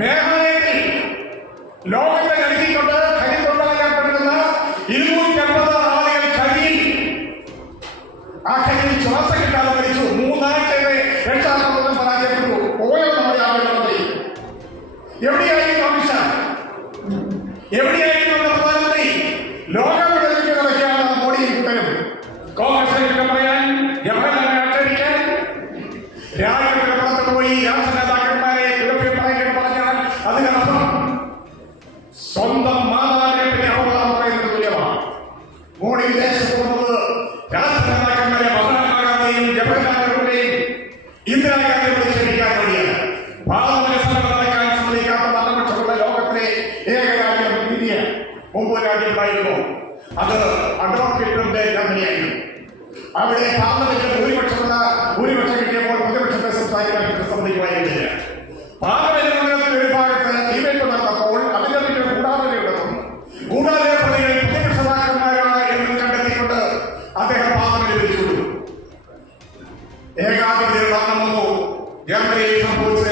മേഘാലയത്തിൽ ലോകത്തെ നൽകിക്കൊണ്ട് ഖനിക്കൊണ്ടാക്കപ്പെടുന്ന 250 ആളുകൾ ഖനിയിൽ ആ ഖനിയിൽ ശ്വാസം കിട്ടാതെ മരിച്ചു. 3 ആഴ്ചയുടെ രക്ഷാപ്രവർത്തനം പരാജയപ്പെട്ടു. പോയോ നമ്മുടെ ആളുകളെ? എവിടെയായിരുന്നു അമിത്ഷാ? എവിടെയായിരുന്നു പ്രധാനമന്ത്രി? ലോകം നടക്കുകയാണ് മോഡി കൂട്ടരും. കോൺഗ്രസിനെ പറയാൻ, ജവഹർലാലിനെ ആക്ഷേപിക്കാൻ, രാജ്യത്തിന്റെ പുറത്ത് പോയി രാഷ്ട്ര നേതാക്കന്മാരെ പറഞ്ഞാൽ അതിനർത്ഥം സ്വന്തം മാതാവിനെ പറ്റി അപവാദം പറയുന്നത് തുല്യമാണ്. മോഡി വിദേശത്ത് പോകുന്നത് രാഷ്ട്ര നേതാക്കന്മാരെ മഹാത്മാഗാന്ധിയും ജവഹർലാലിനെയും ഇന്ദിരാഗാന്ധിയെ വിളിച്ചേക്കാൻ വേണ്ടിയാണ്. പാർലമെന്റ് നടക്കാൻ സമ്മതിക്കാത്ത മതപക്ഷമുള്ള ലോകത്തിലെ ഏക രാജ്യം ഇന്ത്യ. മുമ്പ് രാജ്യമുണ്ടായിരുന്നു, അത് അഡ്വക്കേറ്റിന്റെ കമ്പനിയായിരുന്നു. അവിടെ പാർലമെന്റിൽ ഭൂരിപക്ഷം കിട്ടിയപ്പോൾ പ്രതിപക്ഷത്തെ സംസാരിക്കാൻ സമ്മതിക്കുമായിരുന്നില്ല. പാർലമെന്റ് ഒരു ഭാഗത്ത് ഡിബേറ്റ് നടന്നപ്പോൾ അതിന്റെ പിന്നിൽ കൂടാതെ പ്രതികൾ പ്രതിപക്ഷ നേതാക്കന്മാരാണ് എന്ന് കണ്ടെത്തിക്കൊണ്ട് അദ്ദേഹം പാർലമെന്റിൽ വിളിച്ചു. ഏകാധിപത്യ ഭരണം വന്നു. ജർമ്മനിയിൽ സംഭവിച്ചത്